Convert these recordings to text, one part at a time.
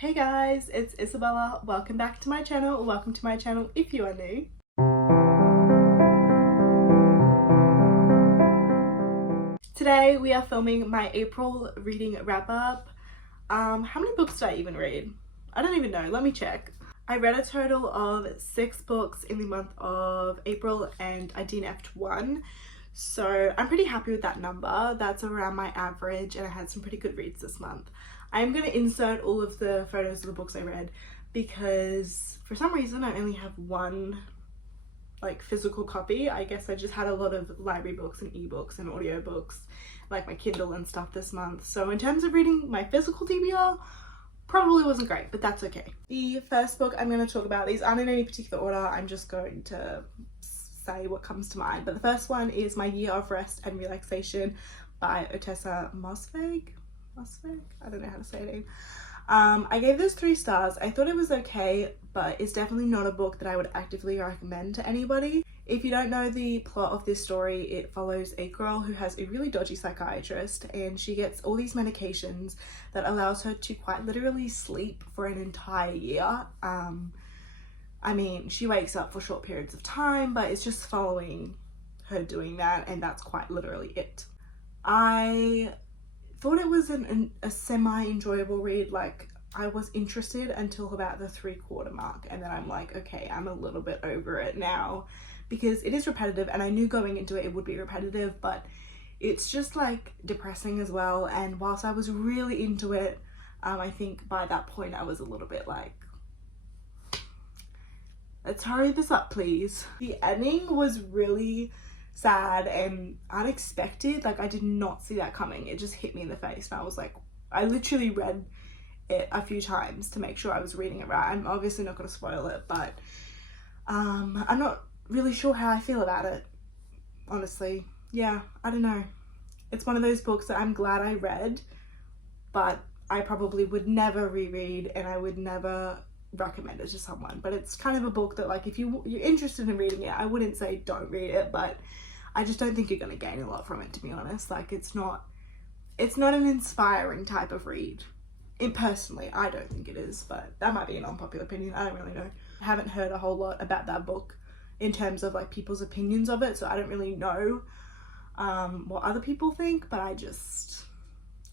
Hey guys, it's Isabella. Welcome back to my channel, or welcome to my channel if you are new. Today we are filming my April reading wrap up. How many books did I even read? I don't even know, let me check. I read a total of 6 books in the month of April and I DNF'd 1. So I'm pretty happy with that number. That's around my average and I had some pretty good reads this month. I'm going to insert all of the photos of the books I read because for some reason I only have one physical copy. I guess I just had a lot of library books and ebooks and audiobooks, like my Kindle and stuff this month. So in terms of reading my physical TBR, probably wasn't great, but that's okay. The first book I'm going to talk about, these aren't in any particular order, I'm just going to say what comes to mind. But the first one is My Year of Rest and Relaxation by Otessa Mosfegh. I don't know how to say her name. I gave this 3 stars. I thought it was okay, but it's definitely not a book that I would actively recommend to anybody. If you don't know the plot of this story, it follows a girl who has a really dodgy psychiatrist and she gets all these medications that allows her to quite literally sleep for an entire year. I mean, she wakes up for short periods of time, but it's just following her doing that, and that's quite literally it. I thought it was a semi-enjoyable read. Like, I was interested until about the 3/4 mark, and then I'm like, okay, I'm a little bit over it now, because it is repetitive, and I knew going into it would be repetitive, but it's just like depressing as well. And whilst I was really into it, I think by that point I was a little bit like, let's hurry this up please. The ending was really sad and unexpected. Like, I did not see that coming. It just hit me in the face and I was like, I literally read it a few times to make sure I was reading it right. I'm obviously not going to spoil it, but I'm not really sure how I feel about it, honestly. Yeah, I don't know. It's one of those books that I'm glad I read, but I probably would never reread and I would never recommend it to someone. But it's kind of a book that, like, if you're interested in reading it, I wouldn't say don't read it, but I just don't think you're going to gain a lot from it, to be honest. Like, it's not an inspiring type of read. Personally, I don't think it is, but that might be an unpopular opinion. I don't really know. I haven't heard a whole lot about that book in terms of like people's opinions of it, so I don't really know what other people think, but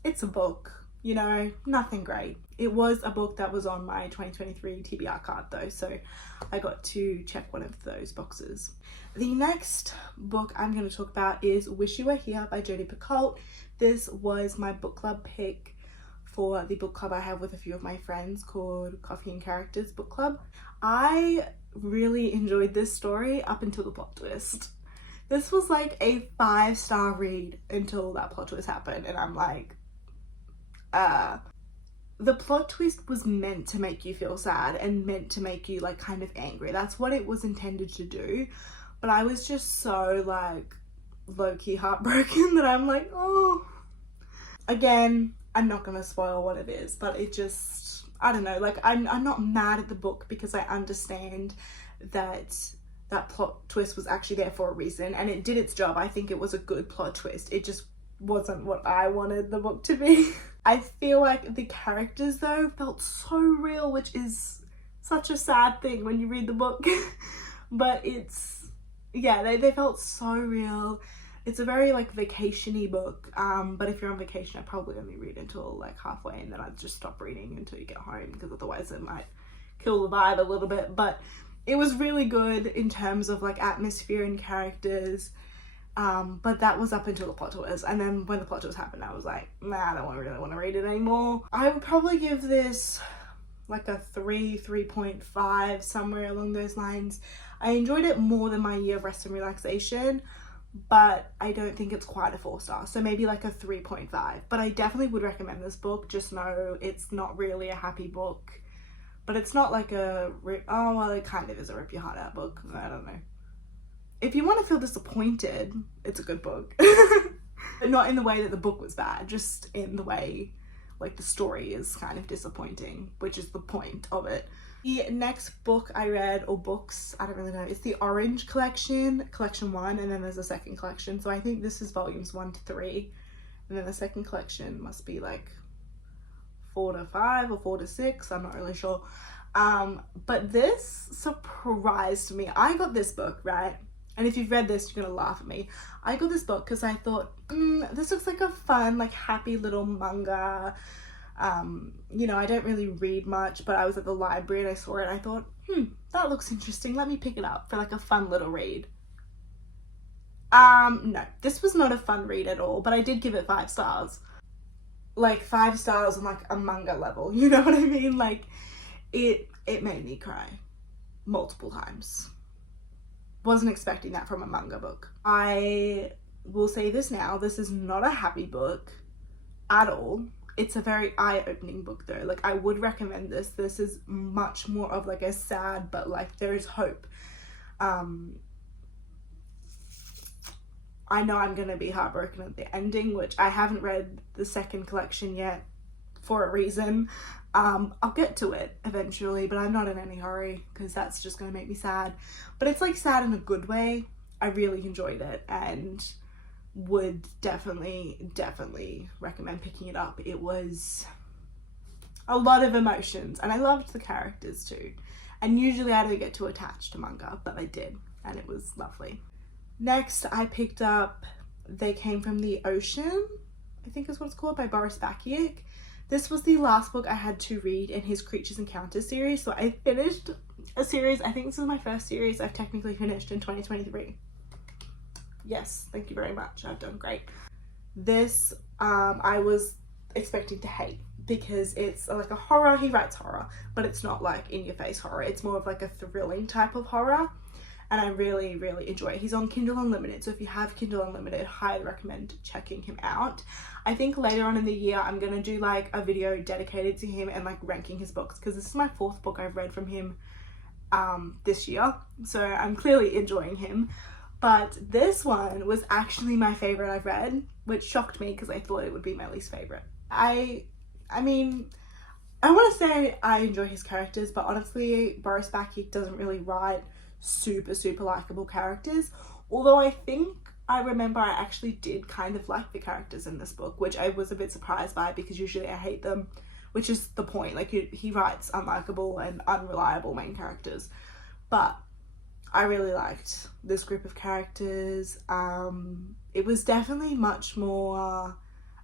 it's a book, you know, nothing great. It was a book that was on my 2023 TBR card though, so I got to check one of those boxes. The next book I'm going to talk about is Wish You Were Here by Jodi Picoult. This was my book club pick for the book club I have with a few of my friends called Coffee and Characters Book Club. I really enjoyed this story up until the plot twist. This was like a 5-star read until that plot twist happened, and I'm like, the plot twist was meant to make you feel sad and meant to make you like kind of angry. That's what it was intended to do. But I was just so like low-key heartbroken that I'm like, oh. Again, I'm not gonna spoil what it is, but it just, I don't know, like I'm not mad at the book because I understand that that plot twist was actually there for a reason and it did its job. I think it was a good plot twist. It just wasn't what I wanted the book to be. I feel like the characters though felt so real, which is such a sad thing when you read the book. But it's, yeah, they felt so real. It's a very like vacation-y book, but if you're on vacation, I'd probably only read until like halfway and then I'd just stop reading until you get home, because otherwise it might kill the vibe a little bit. But it was really good in terms of like atmosphere and characters, but that was up until the plot twist. And then when the plot twist happened, I was like, nah, I don't really want to read it anymore. I would probably give this like a 3.5, somewhere along those lines. I enjoyed it more than My Year of Rest and Relaxation, but I don't think it's quite a 4-star, so maybe like a 3.5. But I definitely would recommend this book. Just know it's not really a happy book, but it's not like a oh well, it kind of is a rip your heart out book. I don't know. If you want to feel disappointed, it's a good book. But not in the way that the book was bad, just in the way like the story is kind of disappointing, which is the point of it. The next book I read, or books, I don't really know, it's the Orange Collection, collection 1, and then there's a second collection. So I think this is volumes 1 to 3, and then the second collection must be like 4 to 5 or 4 to 6, I'm not really sure. But this surprised me. I got this book, right? And if you've read this, you're gonna laugh at me. I got this book because I thought, this looks like a fun, like happy little manga. You know, I don't really read much, but I was at the library and I saw it and I thought, that looks interesting. Let me pick it up for like a fun little read. No, this was not a fun read at all, but I did give it 5 stars. Like 5 stars on like a manga level, you know what I mean? Like it made me cry multiple times. Wasn't expecting that from a manga book. I will say this now, this is not a happy book at all. It's a very eye-opening book though. Like I would recommend this. This is much more of like a sad, but like there is hope. I know I'm gonna be heartbroken at the ending, which I haven't read the second collection yet for a reason. I'll get to it eventually, but I'm not in any hurry because that's just gonna make me sad. But it's like sad in a good way. I really enjoyed it and would definitely recommend picking it up. It was a lot of emotions and I loved the characters too. And usually I don't get too attached to manga, but I did and it was lovely. Next, I picked up They Came From the Ocean, I think is what it's called, by Boris Bakiak. This was the last book I had to read in his Creatures Encounters series. So I finished a series, I think this is my first series I've technically finished in 2023. Yes, thank you very much, I've done great. This, I was expecting to hate because it's like a horror, he writes horror, but it's not like in your face horror. It's more of like a thrilling type of horror. And I really enjoy it. He's on Kindle Unlimited, so if you have Kindle Unlimited, highly recommend checking him out. I think later on in the year, I'm gonna do like a video dedicated to him and like ranking his books, because this is my 4th book I've read from him this year, so I'm clearly enjoying him. But this one was actually my favorite I've read, which shocked me because I thought it would be my least favorite. I mean, I want to say I enjoy his characters, but honestly, Boris Bakiak doesn't really write super likable characters, although I think I remember I actually did kind of like the characters in this book, which I was a bit surprised by because usually I hate them, which is the point. Like he writes unlikable and unreliable main characters, but I really liked this group of characters. It was definitely much more,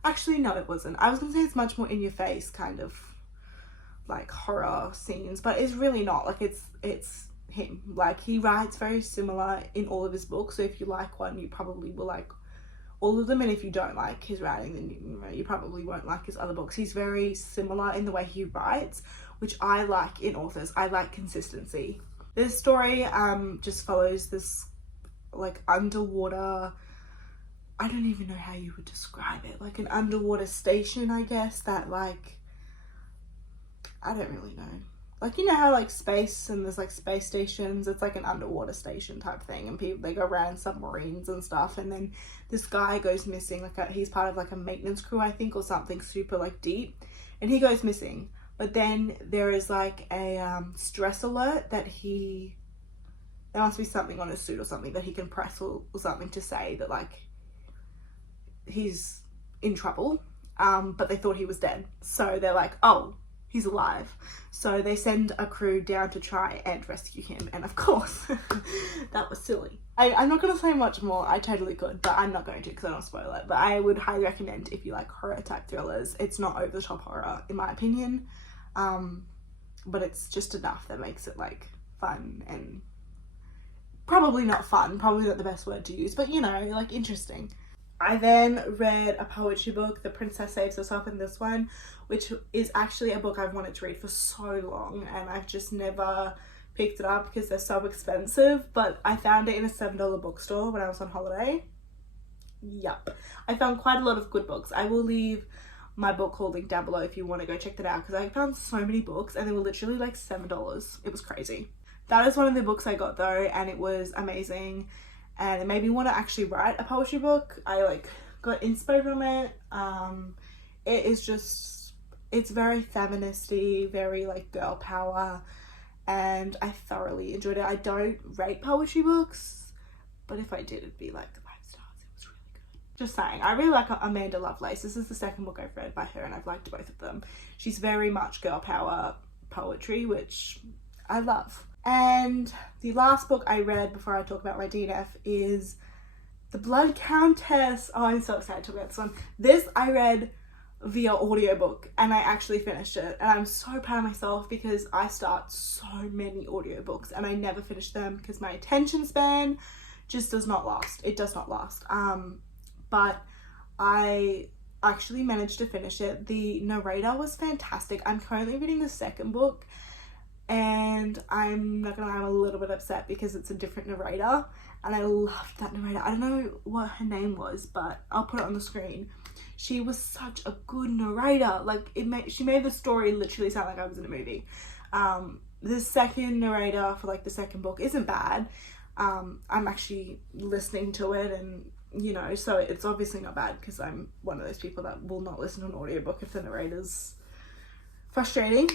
actually no it wasn't, I was gonna say it's much more in your face kind of like horror scenes, but it's really not. Like it's him. Like he writes very similar in all of his books, so if you like one you probably will like all of them, and if you don't like his writing then you probably won't like his other books. He's very similar in the way he writes, which I like in authors. I like consistency. This story just follows this like underwater, I don't even know how you would describe it, like an underwater station, I guess, that like, I don't really know. Like, you know how like space and there's like space stations, it's like an underwater station type thing, and people, they go around submarines and stuff, and then this guy goes missing, like he's part of like a maintenance crew I think, or something super like deep, and he goes missing. But then there is like a stress alert that there must be something on his suit or something that he can press or something to say that like he's in trouble, but they thought he was dead, so they're like, oh, he's alive. So they send a crew down to try and rescue him, and of course that was silly. I'm not going to say much more. I totally could, but I'm not going to because I don't want to spoil it. But I would highly recommend if you like horror type thrillers. It's not over the top horror in my opinion, but it's just enough that makes it like fun, and probably not fun, probably not the best word to use, but you know, like interesting. I then read a poetry book, The Princess Saves Herself, in this one, which is actually a book I've wanted to read for so long, and I've just never picked it up because they're so expensive. But I found it in a $7 bookstore when I was on holiday. Yup. I found quite a lot of good books. I will leave my book haul link down below if you want to go check that out, because I found so many books and they were literally like $7. It was crazy. That is one of the books I got though, and it was amazing. And it made me want to actually write a poetry book. I like got inspo from it. It is just, it's very feministy, very like girl power, and I thoroughly enjoyed it. I don't rate poetry books, but if I did, it'd be like 5 stars. It was really good. Just saying. I really like Amanda Lovelace. This is the second book I've read by her, and I've liked both of them. She's very much girl power poetry, which I love. And the last book I read before I talk about my DNF is The Blood Countess. Oh, I'm so excited to talk about this one. This I read via audiobook, and I actually finished it, and I'm so proud of myself because I start so many audiobooks and I never finish them because my attention span just does not last. It does not last. But I actually managed to finish it. The narrator was fantastic. I'm currently reading the second book, and I'm not gonna lie, I'm a little bit upset because it's a different narrator, and I loved that narrator. I don't know what her name was, but I'll put it on the screen. She was such a good narrator. Like, she made the story literally sound like I was in a movie. The second narrator for like the second book isn't bad. I'm actually listening to it, and you know, so it's obviously not bad because I'm one of those people that will not listen to an audiobook if the narrator's frustrating.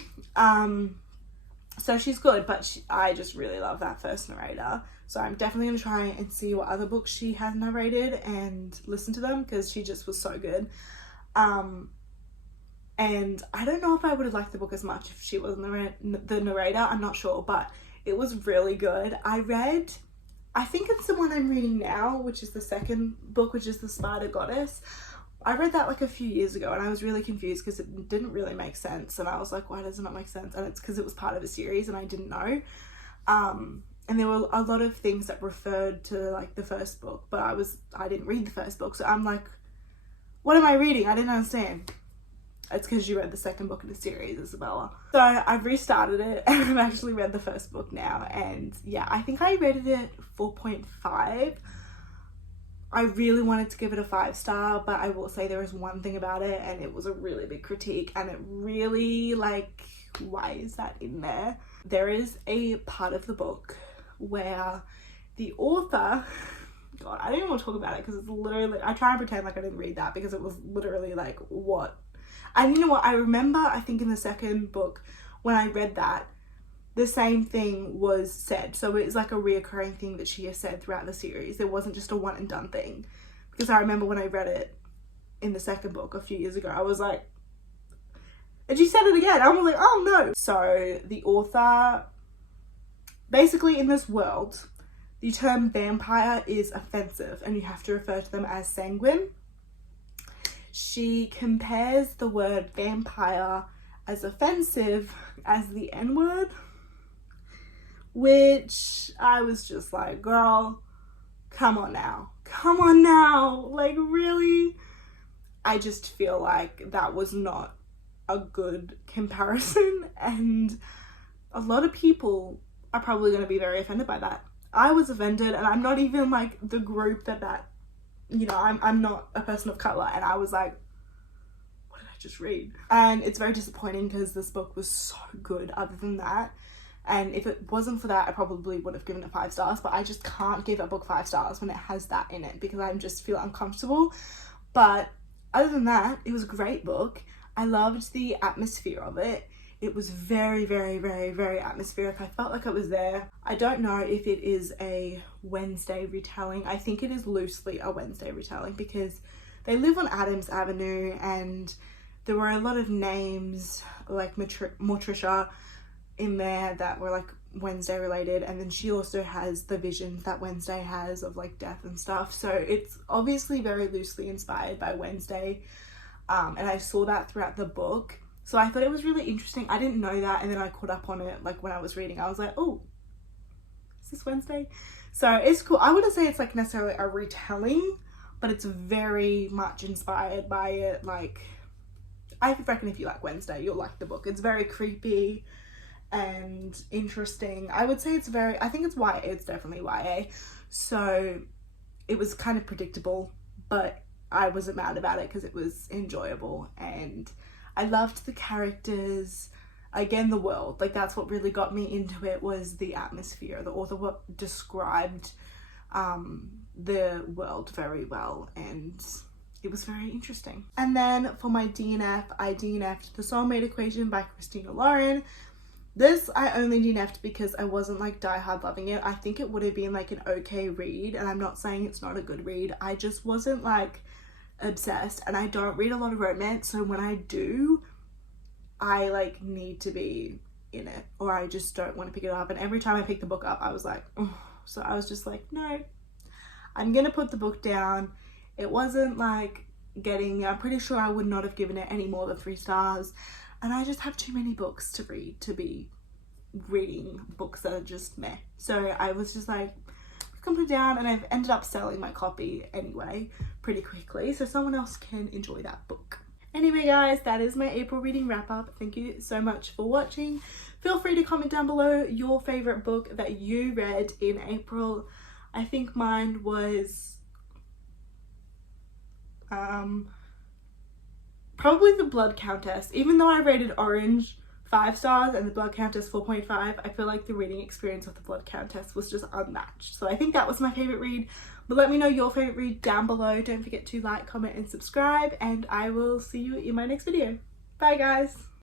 So she's good, but I just really love that first narrator. So I'm definitely going to try and see what other books she has narrated and listen to them because she just was so good. And I don't know if I would have liked the book as much if she wasn't the narrator. I'm not sure, but it was really good. I think it's the one I'm reading now, which is the second book, which is The Spider Goddess. I read that like a few years ago, and I was really confused because it didn't really make sense, and I was like, why does it not make sense? And it's because it was part of a series and I didn't know. And there were a lot of things that referred to like the first book, but I didn't read the first book, so I'm like, what am I reading? I didn't understand. It's because you read the second book in the series, Isabella. So I've restarted it and I've actually read the first book now, and yeah, I think I rated it 4.5. I really wanted to give it a 5-star, but I will say there is one thing about it, and it was a really big critique, and it really, like, why is that in there? There is a part of the book where the author, God, I don't even want to talk about it because it's literally, I try and pretend like I didn't read that because it was literally like, what? And you know what, I remember, I think in the second book, when I read that, the same thing was said. So it's like a reoccurring thing that she has said throughout the series. It wasn't just a one and done thing. Because I remember when I read it in the second book a few years ago, I was like, and she said it again. I was like, oh no. So the author, basically in this world, the term vampire is offensive and you have to refer to them as sanguine. She compares the word vampire as offensive as the N-word, which I was just like, girl, come on now, like really? I just feel like that was not a good comparison, and a lot of people are probably going to be very offended by that. I was offended, and I'm not even like the group that you know, I'm not a person of color, and I was like, what did I just read? And it's very disappointing because this book was so good other than that, and if it wasn't for that I probably would have given it 5 stars, but I just can't give a book 5 stars when it has that in it because I just feel uncomfortable. But other than that, it was a great book. I loved the atmosphere of it. It was very, very, very, very atmospheric. I felt like I was there. I don't know if it is a Wednesday retelling. I think it is loosely a Wednesday retelling because they live on Adams Avenue, and there were a lot of names like Morticia in there that were like Wednesday related, and then she also has the visions that Wednesday has of like death and stuff. So it's obviously very loosely inspired by Wednesday, and I saw that throughout the book. So I thought it was really interesting. I didn't know that, and then I caught up on it like when I was reading. I was like, oh, is this Wednesday? So it's cool. I wouldn't say it's like necessarily a retelling, but it's very much inspired by it. Like, I reckon if you like Wednesday, you'll like the book. It's very creepy and interesting. I would say it's very, I think it's YA. It's definitely YA. So it was kind of predictable, but I wasn't mad about it because it was enjoyable, and I loved the characters. Again, the world, like that's what really got me into it, was the atmosphere. The author described the world very well, and it was very interesting. And then for my DNF, I DNF'd The Soulmate Equation by Christina Lauren. This I only DNF'd because I wasn't like diehard loving it. I think it would have been like an okay read, and I'm not saying it's not a good read. I just wasn't like obsessed, and I don't read a lot of romance, so when I do, I like need to be in it, or I just don't want to pick it up. And every time I pick the book up, I was like, ugh. So I was just like, no, I'm gonna put the book down. It wasn't like getting me. I'm pretty sure I would not have given it any more than 3 stars, and I just have too many books to read to be reading books that are just meh. So I was just like, I can put it down, and I've ended up selling my copy anyway pretty quickly, so someone else can enjoy that book. Anyway guys, that is my April reading wrap up. Thank you so much for watching. Feel free to comment down below your favourite book that you read in April. I think mine was probably the Blood Countess. Even though I rated Orange 5 stars and the Blood Countess 4.5, I feel like the reading experience of the Blood Countess was just unmatched. So I think that was my favourite read. But let me know your favourite read down below. Don't forget to like, comment and subscribe, and I will see you in my next video. Bye guys!